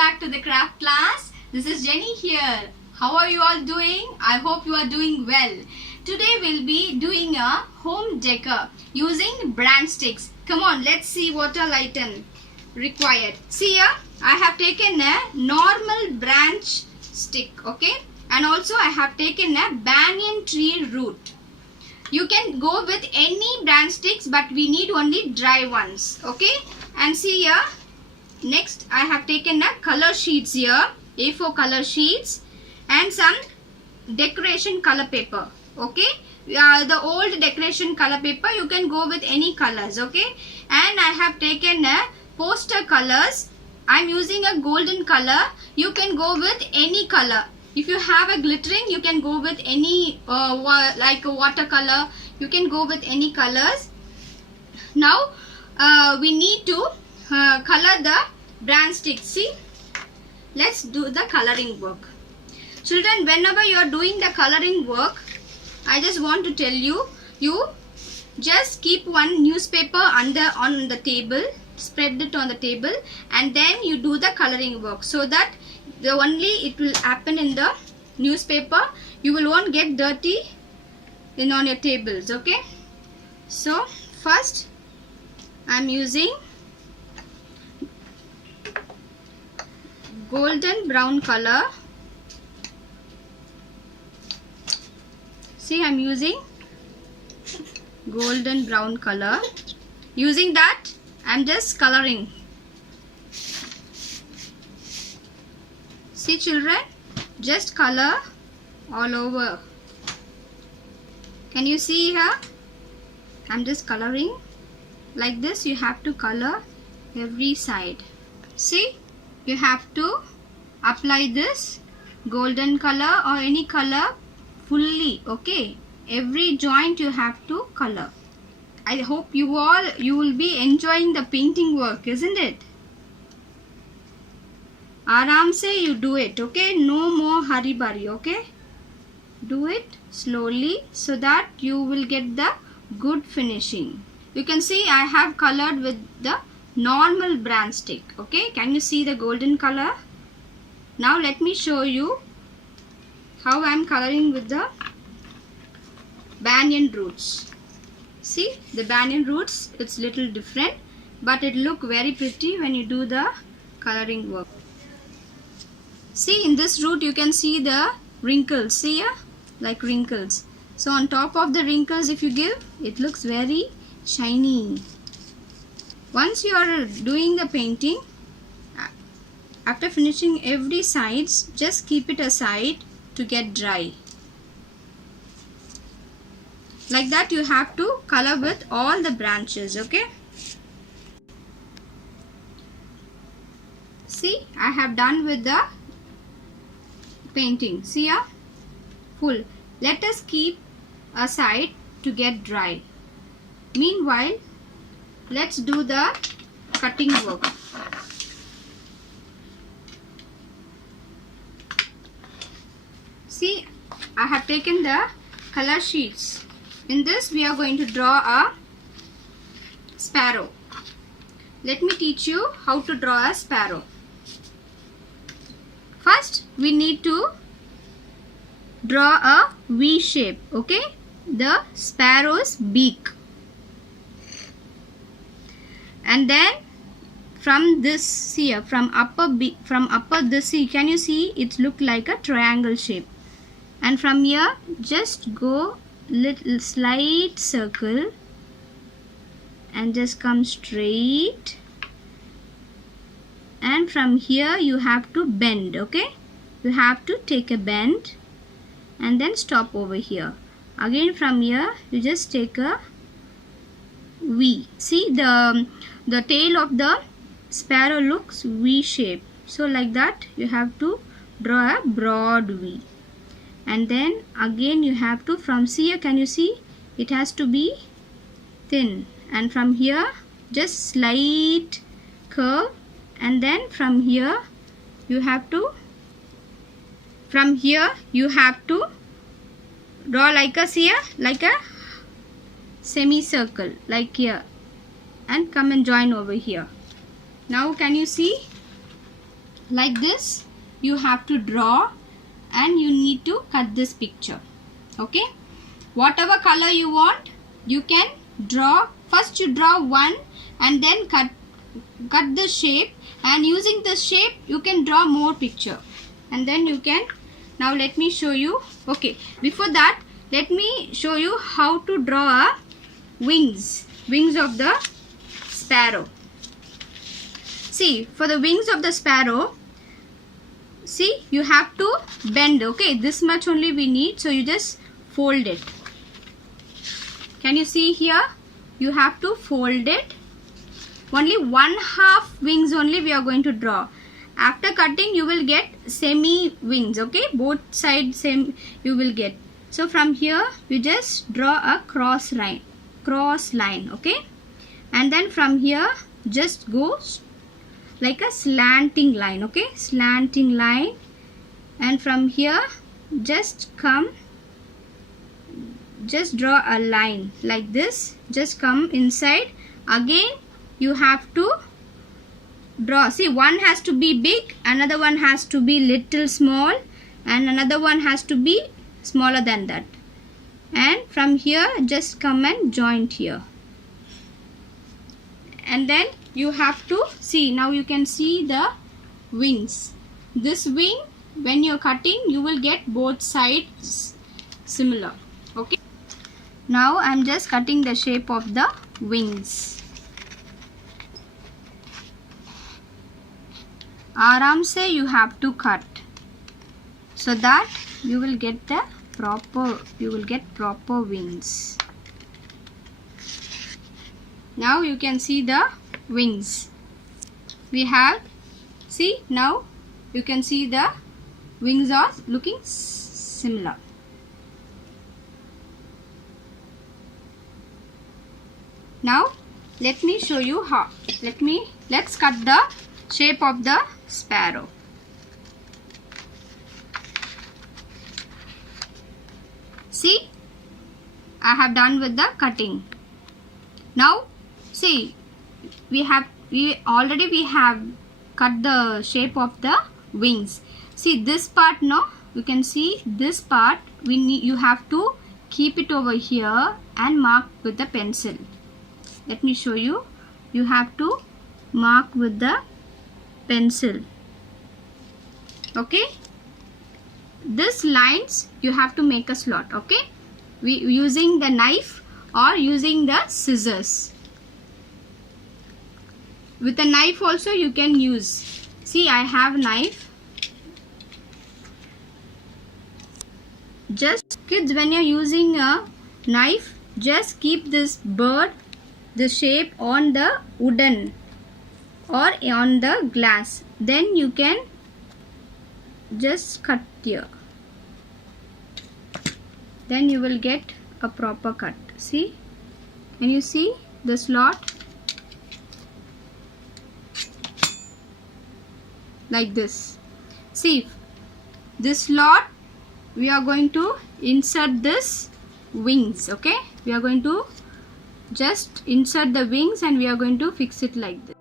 back to the craft class. This is Jenny here. How are you all doing? I hope you are doing well. Today we'll be doing a home decor using branch sticks. Come on, let's see what all item required. See here, I have taken a normal branch stick, okay? And also I have taken a banyan tree root. You can go with any branch sticks, but we need only dry ones, okay? And see here, next I have taken a color sheets here, A4 color sheets, and some decoration color paper, okay? The old decoration color paper, you can go with any colors, okay? And I have taken a poster colors. I'm using a golden color. You can go with any color. If you have a glittering, you can go with any like a watercolor. You can go with any colors. Now we need to color the branch sticks. See, let's do the coloring work. Children, whenever you are doing the coloring work, I just want to tell you, you just keep one newspaper on the table, spread it on the table, and then you do the coloring work, so that it will happen in the newspaper. You won't get dirty on your tables, okay? So first I'm using golden brown color. See, I'm using golden brown color. Using that, I'm just coloring. See children, just color all over. Can you see here? I'm just coloring. Like this, you have to color every side. See, you have to apply this golden color or any color fully, okay? Every joint you have to color. I hope you will be enjoying the painting work, isn't it? Aram se you do it, okay? No more hurry burry, okay? Do it slowly so that you will get the good finishing. You can see I have colored with the normal branch stick, okay? Can you see the golden color? Now let me show you how I am coloring with the banyan roots. See, the banyan roots, it's little different, but it look very pretty when you do the coloring work. See, in this root you can see the wrinkles. See here, like wrinkles. So on top of the wrinkles, if you give, it looks very shiny. Once you are doing the painting, after finishing every sides, just keep it aside to get dry. Like that you have to color with all the branches, okay? See, I have done with the painting. See here, full. Let us keep aside to get dry. Meanwhile, let's do the cutting work. See, I have taken the color sheets. In this we are going to draw a sparrow. Let me teach you how to draw a sparrow. First we need to draw a V shape, okay? The sparrow's beak. And then from this here, from upper this here, can you see it look like a triangle shape? And from here just go little slight circle and just come straight, and from here you have to bend, okay? You have to take a bend and then stop over here. Again from here you just take a V. See, the tail of the sparrow looks V shape, so like that you have to draw a broad V. And then again you have to, from here, can you see, it has to be thin, and from here just slight curve, and then from here you have to draw like a, see here, like a semicircle, like here, and come and join over here. Now can you see like this you have to draw, and you need to cut this picture. Okay, whatever color you want you can draw. First you draw one and then cut the shape, and using the shape you can draw more picture, and then you can. Now let me show you. Okay, before that let me show you how to draw a wings of the sparrow. See, for the wings of the sparrow, see, you have to bend. Okay, this much only we need, so you just fold it. Can you see here? You have to fold it. Only 1/2 wings only we are going to draw. After cutting you will get semi wings. Okay, both sides same you will get. So from here you just draw a cross line. Okay, and then from here just go like a slanting line. Okay, slanting line, and from here just draw a line like this. Just come inside. Again you have to draw. See, one has to be big, another one has to be little small, and another one has to be smaller than that. And from here just come and join here, and then you have to see. Now you can see the wings. This wing, when you're cutting, you will get both sides similar. Okay, now I'm just cutting the shape of the wings. Aram se you have to cut, so that you will get the proper wings. Now you can see the wings we have. See, now you can see the wings are looking similar. Now let me show you how. Let's cut the shape of the sparrow. See, I have done with the cutting. Now see, we have cut the shape of the wings. See this part, no, you can see this part. You have to keep it over here and mark with the pencil. Let me show you. You have to mark with the pencil. Okay, this lines you have to make a slot. Okay, we using the knife or using the scissors. With a knife also you can use. See, I have knife. Just kids, when you're using a knife, just keep this bird, the shape on the wooden or on the glass. Then you can just cut here. Then you will get a proper cut. See, can you see the slot? Like this. See, this slot we are going to insert this wings. Okay, we are going to just insert the wings and we are going to fix it like this.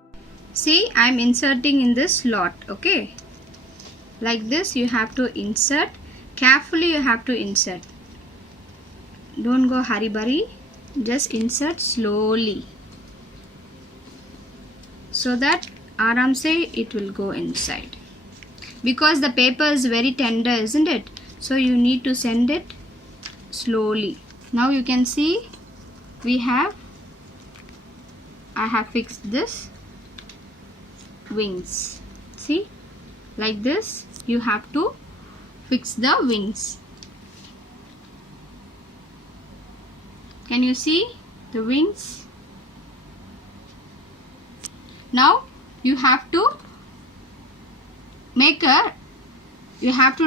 See, I am inserting in this slot. Okay, like this you have to insert. Carefully you have to insert. Don't go hurry burry. Just insert slowly, so that aram se it will go inside. Because the paper is very tender, isn't it? So you need to send it slowly. Now you can see I have fixed this wings. See, like this you have to fix the wings. Can you see the wings? Now you have to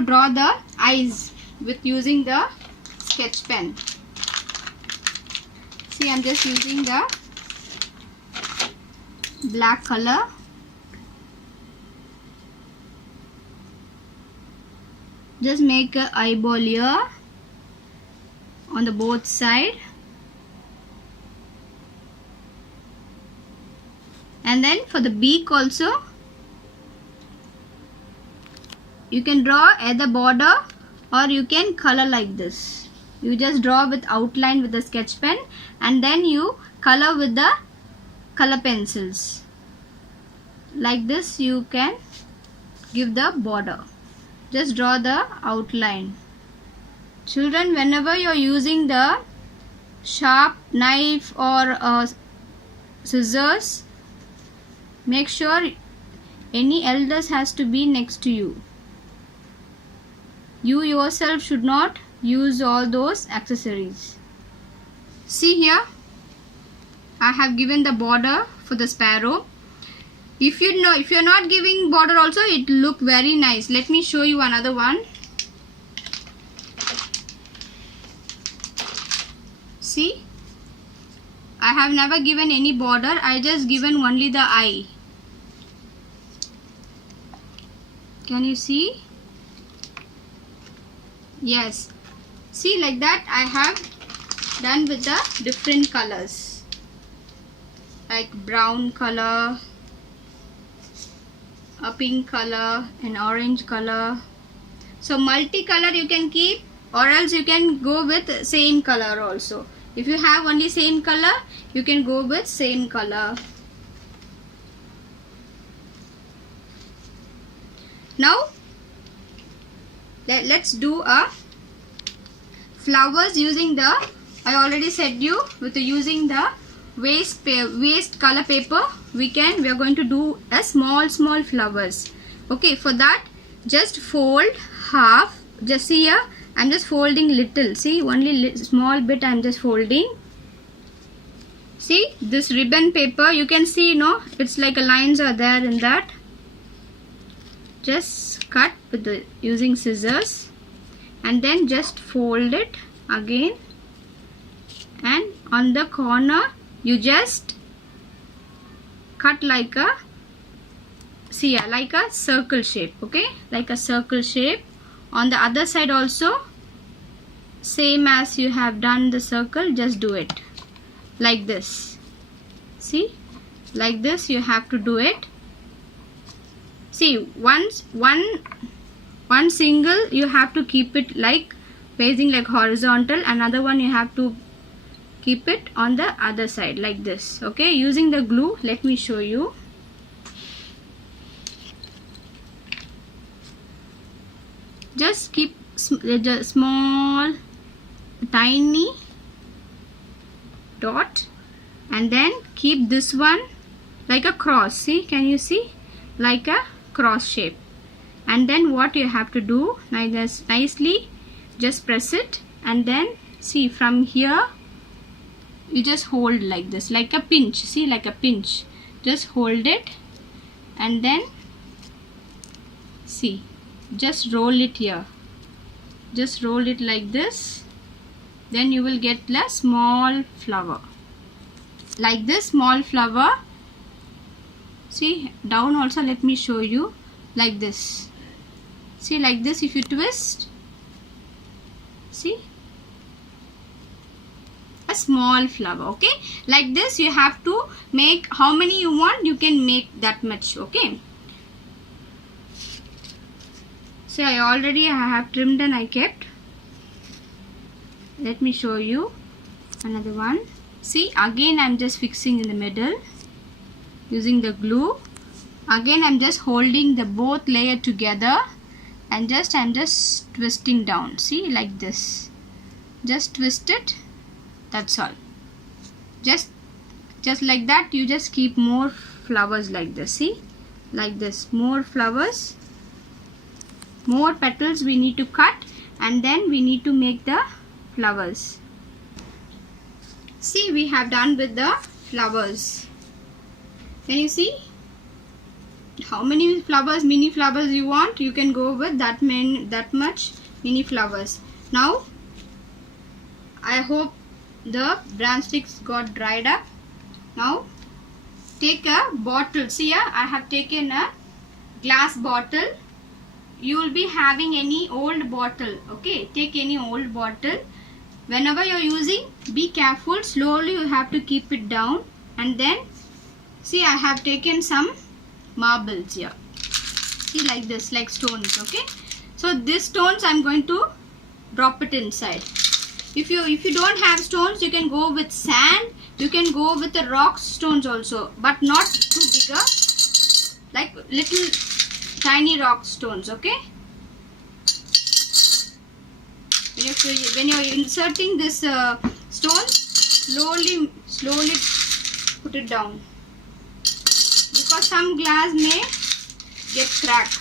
draw the eyes with using the sketch pen. See, I'm just using the black color. Just make an eyeball here on the both side. And then for the beak also, you can draw at the border or you can color like this. You just draw with outline with the sketch pen and then you color with the color pencils. Like this you can give the border. Just draw the outline. Children, whenever you are using the sharp knife or scissors, make sure any elders has to be next to you. You yourself should not use all those accessories. See here, I have given the border for the sparrow. If you're not giving border also, it look very nice. Let me show you another one. See, I have never given any border. I just given only the eye. Can you see? Yes. See, like that I have done with the different colors, like brown color, a pink color, an orange color. So multicolor you can keep, or else you can go with same color also. If you have only same color, you can go with same color. Now let's do a flowers using the, I already said you, with using the waste color paper we are going to do a small flowers. Okay, for that just fold half. Just see here, I'm just folding little. See, only small bit I'm just folding. See this ribbon paper, you can see, it's like lines are there in that. Just cut with using scissors and then just fold it again, and on the corner you just cut like a, see, like a circle shape. Okay, like a circle shape. On the other side also same as you have done the circle, just do it like this. See, like this you have to do it. See, one single you have to keep it like facing like horizontal, another one you have to keep it on the other side like this. Okay, using the glue, let me show you. Just keep small tiny dot and then keep this one like a cross. See, can you see, like a cross shape? And then what you have to do, just nicely just press it, and then see from here you just hold like this, like a pinch. See, like a pinch, just hold it and then see, just roll it here, just roll it like this. Then you will get a small flower like this, small flower. See, down also, let me show you, like this. See, like this, if you twist, see, a small flower. Okay, like this you have to make. How many you want, you can make that much. Okay, so I have trimmed and I kept. Let me show you another one. See, again I'm just fixing in the middle using the glue. Again I'm just holding the both layer together and I'm just twisting down. See, like this, just twist it, that's all. Just like that you just keep more flowers like this. See, like this, more flowers, more petals we need to cut, and then we need to make the flowers. See, we have done with the flowers. Can you see how many flowers, mini flowers you want? You can go with that much mini flowers. Now I hope the branch sticks got dried up. Now take a bottle. See here, I have taken a glass bottle. You will be having any old bottle. Okay, take any old bottle. Whenever you are using, be careful, slowly you have to keep it down. And then see, I have taken some marbles here. See, like this, like stones. Okay, So these stones I'm going to drop it inside. If you don't have stones, you can go with sand, you can go with the rock stones also, but not too bigger, like little tiny rock stones. Okay, when you're inserting this stone, slowly put it down, because some glass may get cracked.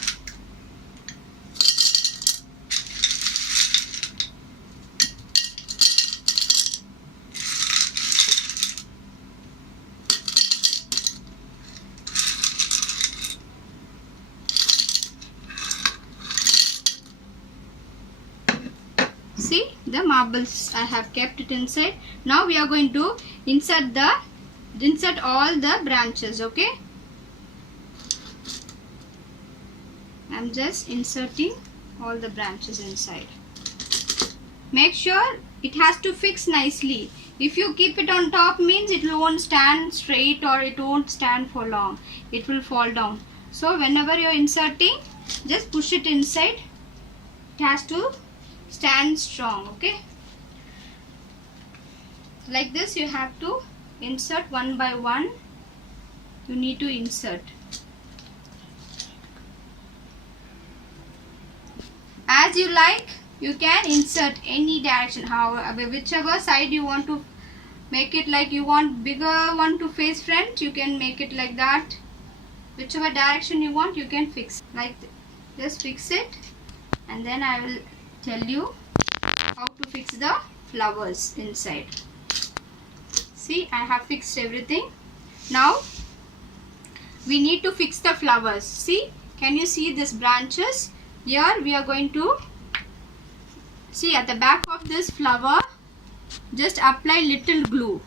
See, the marbles I have kept it inside. Now we are going to insert all the branches. Okay, I'm just inserting all the branches inside. Make sure it has to fix nicely. If you keep it on top, means it won't stand straight, or it won't stand for long, it will fall down. So whenever you're inserting, just push it inside. It has to stand strong. Okay, like this you have to insert one by one. You need to insert as you like. You can insert any direction, however, whichever side you want to make it. Like you want bigger one to face front, you can make it like that. Whichever direction you want, you can fix like this. Just fix it, and then I will tell you how to fix the flowers inside. See, I have fixed everything. Now we need to fix the flowers. See, can you see these branches? Here we are going to see at the back of this flower, just apply little glue.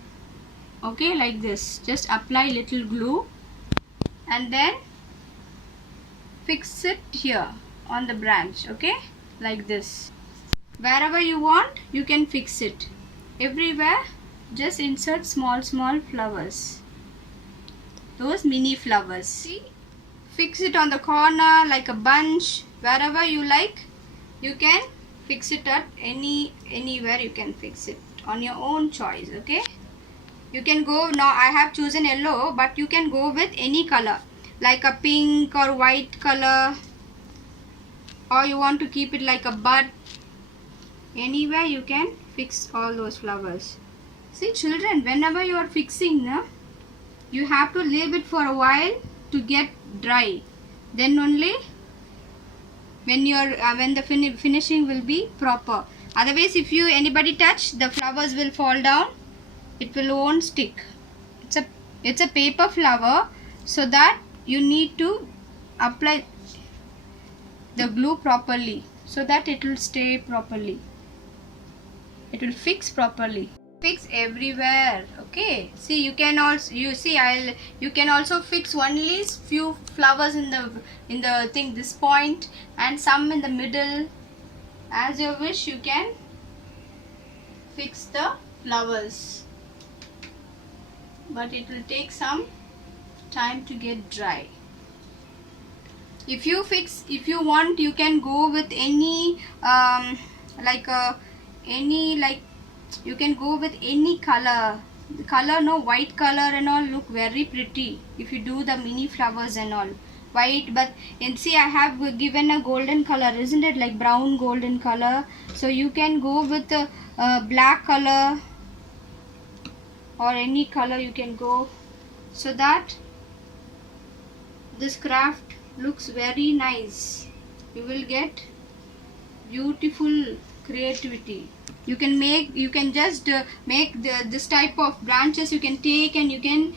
Okay, like this, just apply little glue and then fix it here on the branch. Okay, like this. Wherever you want, you can fix it. Everywhere just insert small flowers, those mini flowers. See, fix it on the corner like a bunch. Wherever you like, you can fix it at anywhere. You can fix it on your own choice. Okay, you can go, now I have chosen yellow, but you can go with any color like a pink or white color, or you want to keep it like a bud. Anywhere you can fix all those flowers. See children, whenever you are fixing, you have to leave it for a while to get dry. Then only when the finishing will be proper. Otherwise, if anybody touch, the flowers will fall down. It won't stick. It's a paper flower, so that you need to apply the glue properly, so that it will stay properly. It will fix properly. Fix everywhere. Okay, see, you can also fix only few flowers in the thing, this point, and some in the middle. As you wish, you can fix the flowers, but it will take some time to get dry. If you want, you can go with any you can go with any color. The color, no, white color and all look very pretty if you do the mini flowers and all. White, but and see, I have given a golden color, isn't it, like brown golden color? So you can go with a black color or any color you can go, so that this craft looks very nice. You will get beautiful creativity. You can just make this type of branches. You can take and you can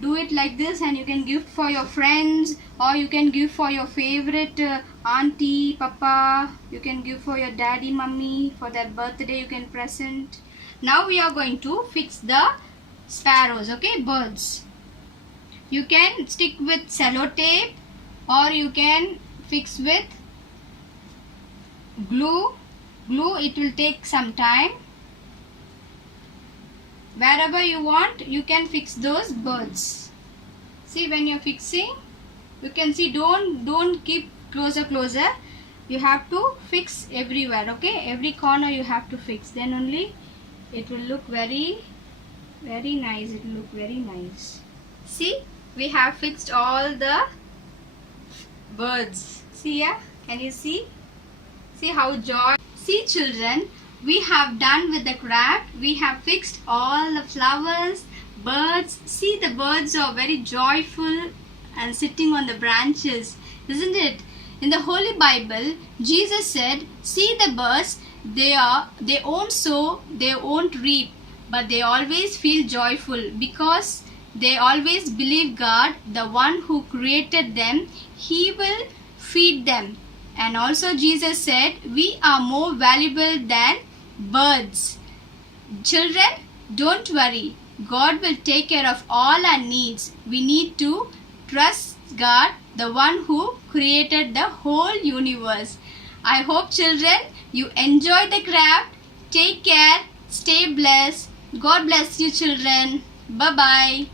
do it like this, and you can gift for your friends, or you can give for your favorite auntie, papa. You can give for your daddy, mummy, for their birthday. You can present. Now we are going to fix the sparrows. Okay, birds. You can stick with sellotape, or you can fix with glue. It will take some time. Wherever you want, you can fix those birds. See, when you're fixing, you can see, don't keep closer. you have to fix everywhere, okay? Every corner you have to fix, then only it will look very nice. It will look very nice. See, we have fixed all the birds. See, yeah, can you see? See how joy. See children, we have done with the craft. We have fixed all the flowers, birds. See, the birds are very joyful and sitting on the branches, isn't it? In the Holy Bible, Jesus said, see the birds, they won't sow, they won't reap, but they always feel joyful because they always believe God, the one who created them, He will feed them. And also Jesus said, we are more valuable than birds. Children, don't worry. God will take care of all our needs. We need to trust God, the one who created the whole universe. I hope children, you enjoy the craft. Take care. Stay blessed. God bless you children. Bye-bye.